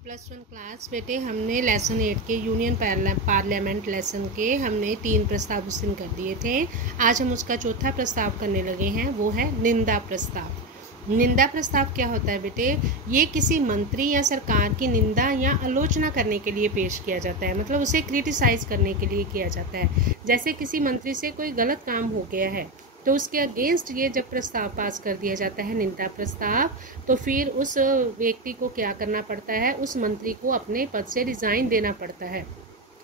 +1 class बेटे हमने lesson 8 के यूनियन पार्लियामेंट लेसन के हमने 3 प्रस्ताव उस दिन कर दिए थे। आज हम उसका चौथा प्रस्ताव करने लगे हैं, वो है निंदा प्रस्ताव। निंदा प्रस्ताव क्या होता है बेटे? ये किसी मंत्री या सरकार की निंदा या आलोचना करने के लिए पेश किया जाता है, मतलब उसे क्रिटिसाइज करने के लिए किया जाता है। जैसे किसी मंत्री से कोई गलत काम हो गया है तो उसके अगेंस्ट ये जब प्रस्ताव पास कर दिया जाता है निंदा प्रस्ताव, तो फिर उस व्यक्ति को क्या करना पड़ता है, उस मंत्री को अपने पद से रिजाइन देना पड़ता है।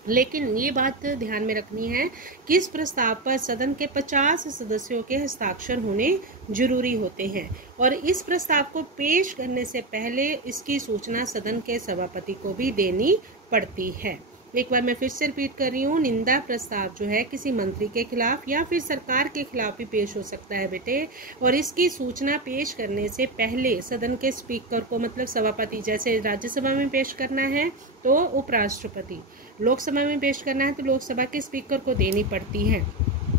लेकिन ये बात ध्यान में रखनी है कि इस प्रस्ताव पर सदन के 50 सदस्यों के हस्ताक्षर होने जरूरी होते हैं और इस प्रस्ताव को पेश करने से पहले इसकी सूचना सदन के सभापति को भी देनी पड़ती है। एक बार मैं फिर से रिपीट कर रही हूँ, निंदा प्रस्ताव जो है किसी मंत्री के खिलाफ या फिर सरकार के खिलाफ भी पेश हो सकता है बेटे, और इसकी सूचना पेश करने से पहले सदन के स्पीकर को, मतलब सभापति, जैसे राज्यसभा में पेश करना है तो उपराष्ट्रपति, लोकसभा में पेश करना है तो लोकसभा के स्पीकर को देनी पड़ती है।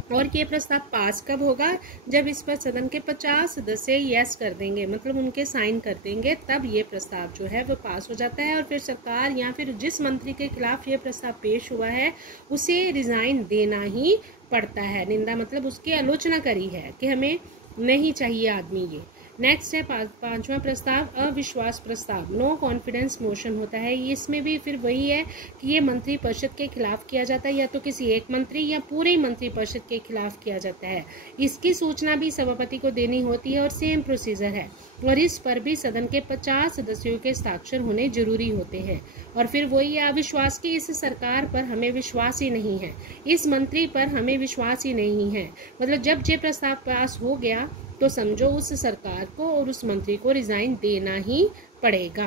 और ये प्रस्ताव पास कब होगा? जब इस पर सदन के 50 सदस्य यस कर देंगे, मतलब उनके साइन कर देंगे, तब ये प्रस्ताव जो है वो पास हो जाता है और फिर सरकार या फिर जिस मंत्री के खिलाफ ये प्रस्ताव पेश हुआ है उसे रिजाइन देना ही पड़ता है। निंदा मतलब उसकी आलोचना करी है कि हमें नहीं चाहिए आदमी ये। नेक्स्ट है पांचवा प्रस्ताव, अविश्वास प्रस्ताव। नो कॉन्फिडेंस मोशन होता है। इसमें भी फिर वही है कि ये मंत्री परिषद के खिलाफ किया जाता है, या तो किसी एक मंत्री या पूरे मंत्री परिषद के खिलाफ किया जाता है। इसकी सूचना भी सभापति को देनी होती है और सेम प्रोसीजर है, और इस पर भी सदन के 50 सदस्यों के हस्ताक्षर होने जरूरी होते हैं। और फिर वही है अविश्वास की, इस सरकार पर हमें विश्वास ही नहीं है, इस मंत्री पर हमें विश्वास ही नहीं है। मतलब जब ये प्रस्ताव पास हो गया तो समझो उस सरकार को और उस मंत्री को रिजाइन देना ही पड़ेगा।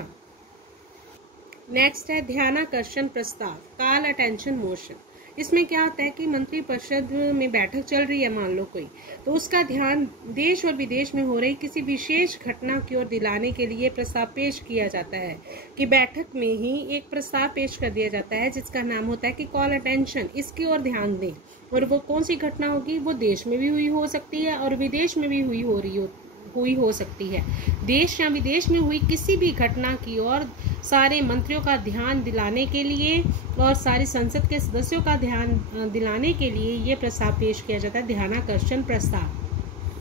नेक्स्ट है ध्यानाकर्षण प्रस्ताव, कॉल अटेंशन मोशन। इसमें क्या होता है कि मंत्री परिषद में बैठक चल रही है मान लो कोई, तो उसका ध्यान देश और विदेश में हो रही किसी विशेष घटना की ओर दिलाने के लिए प्रस्ताव पेश किया जाता है। कि बैठक में ही एक प्रस्ताव पेश कर दिया जाता है जिसका नाम होता है कि कॉल अटेंशन, इसकी ओर ध्यान दें। और वो कौन सी घटना होगी? वो देश में भी हुई हो सकती है और विदेश में भी हुई हो सकती है। देश या विदेश में हुई किसी भी घटना की ओर सारे मंत्रियों का ध्यान दिलाने के लिए और सारी संसद के सदस्यों का ध्यान दिलाने के लिए ये प्रस्ताव पेश किया जाता है, ध्यानाकर्षण प्रस्ताव।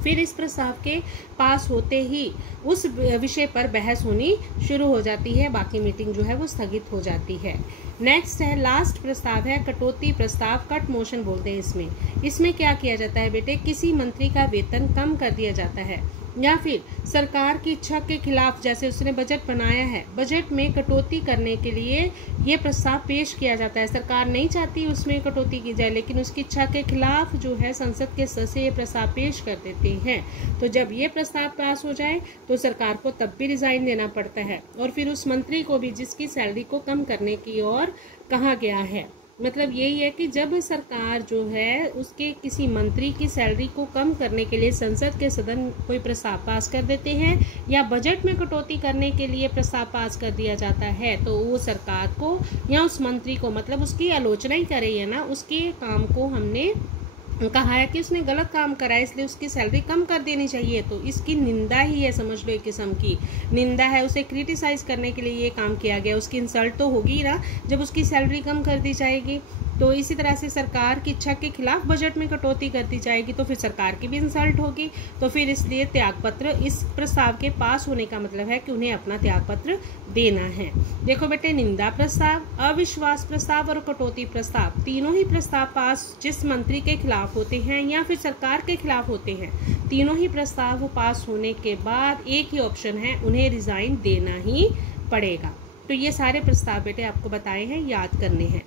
फिर इस प्रस्ताव के पास होते ही उस विषय पर बहस होनी शुरू हो जाती है, बाकी मीटिंग जो है वो स्थगित हो जाती है। नेक्स्ट है लास्ट प्रस्ताव है कटौती प्रस्ताव, कट मोशन बोलते हैं इसमें क्या किया जाता है बेटे? किसी मंत्री का वेतन कम कर दिया जाता है या फिर सरकार की इच्छा के खिलाफ, जैसे उसने बजट बनाया है, बजट में कटौती करने के लिए ये प्रस्ताव पेश किया जाता है। सरकार नहीं चाहती उसमें कटौती की जाए, लेकिन उसकी इच्छा के खिलाफ जो है संसद के सदस्य ये प्रस्ताव पेश कर देते हैं। तो जब ये प्रस्ताव पास हो जाए तो सरकार को तब भी रिजाइन देना पड़ता है, और फिर उस मंत्री को भी जिसकी सैलरी को कम करने की ओर कहा गया है। मतलब यही है कि जब सरकार जो है उसके किसी मंत्री की सैलरी को कम करने के लिए संसद के सदन कोई प्रस्ताव पास कर देते हैं या बजट में कटौती करने के लिए प्रस्ताव पास कर दिया जाता है, तो वो सरकार को या उस मंत्री को, मतलब उसकी आलोचना ही कर रही है ना, उसके काम को हमने कहा है कि उसने गलत काम करा है इसलिए उसकी सैलरी कम कर देनी चाहिए, तो इसकी निंदा ही है, समझ लो एक किस्म की निंदा है। उसे क्रिटिसाइज करने के लिए ये काम किया गया, उसकी इंसल्ट तो होगी ना जब उसकी सैलरी कम कर दी जाएगी। तो इसी तरह से सरकार की इच्छा के खिलाफ बजट में कटौती कर दी जाएगी तो फिर सरकार की भी इंसल्ट होगी, तो फिर इसलिए त्यागपत्र, इस प्रस्ताव के पास होने का मतलब है कि उन्हें अपना त्यागपत्र देना है। देखो बेटे, निंदा प्रस्ताव, अविश्वास प्रस्ताव और कटौती प्रस्ताव, तीनों ही प्रस्ताव पास जिस मंत्री के खिलाफ होते हैं या फिर सरकार के खिलाफ होते हैं, तीनों ही प्रस्ताव पास होने के बाद एक ही ऑप्शन है, उन्हें रिजाइन देना ही पड़ेगा। तो ये सारे प्रस्ताव बेटे आपको बताए हैं, याद करने हैं।